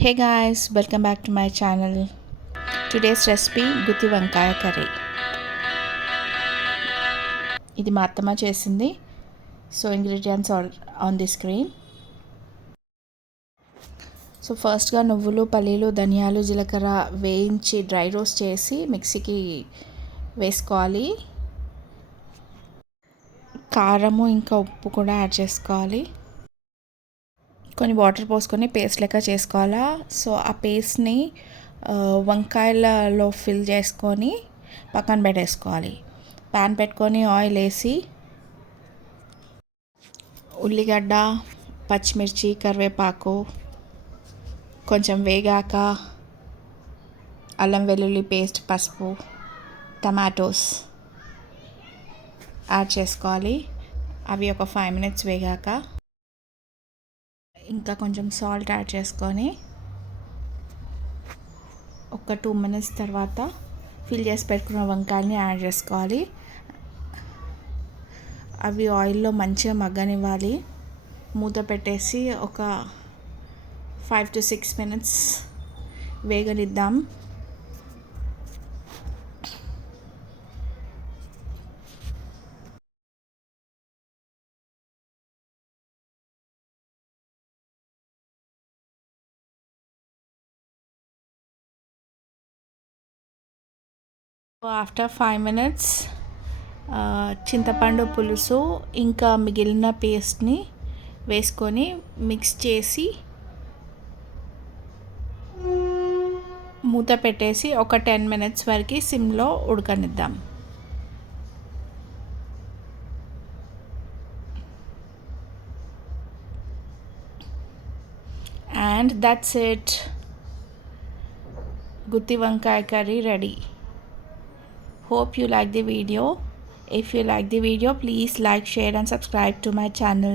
Hey guys, welcome back to my channel. Today's recipe గుత్తి వంకాయ curry. ఇది మా అత్తమ్మ చేసింది. So ingredients on the screen. So ఫస్ట్గా నువ్వులు, పల్లీలు, ధనియాలు, జీలకర్ర వేయించి డ్రై రోస్ట్ చేసి మిక్సీకి వేసుకోవాలి. కారము ఇంకా ఉప్పు కూడా యాడ్ చేసుకోవాలి. కొన్ని వాటర్ పోసుకొని పేస్ట్ లెక్క చేసుకోవాలా. సో ఆ పేస్ట్ని వంకాయలలో ఫిల్ చేసుకొని పక్కన పెట్టేసుకోవాలి. ప్యాన్ పెట్టుకొని ఆయిల్ వేసి ఉల్లిగడ్డ, పచ్చిమిర్చి, కరివేపాకు కొంచెం వేగాక అల్లం వెల్లుల్లి పేస్ట్, పసుపు, టమాటోస్ యాడ్ చేసుకోవాలి. అవి ఒక 5 minutes వేగాక ఇంకా కొంచెం సాల్ట్ యాడ్ చేసుకొని ఒక 2 minutes తర్వాత ఫిల్ చేసి పెట్టుకున్న వంకాయని యాడ్ చేసుకోవాలి. అవి ఆయిల్లో మంచిగా మగ్గనివ్వాలి. మూత పెట్టేసి ఒక 5 to 6 minutes వేగనిద్దాం. ఆఫ్టర్ 5 minutes చింతపండు పులుసు ఇంకా మిగిలిన పేస్ట్ని వేసుకొని మిక్స్ చేసి మూత పెట్టేసి ఒక 10 minutes వరకు సిమ్లో ఉడకనిద్దాం. And that's it. గుత్తి వంకాయ curry ready. Hope you like the video. If you like the video, please like, share and subscribe to my channel.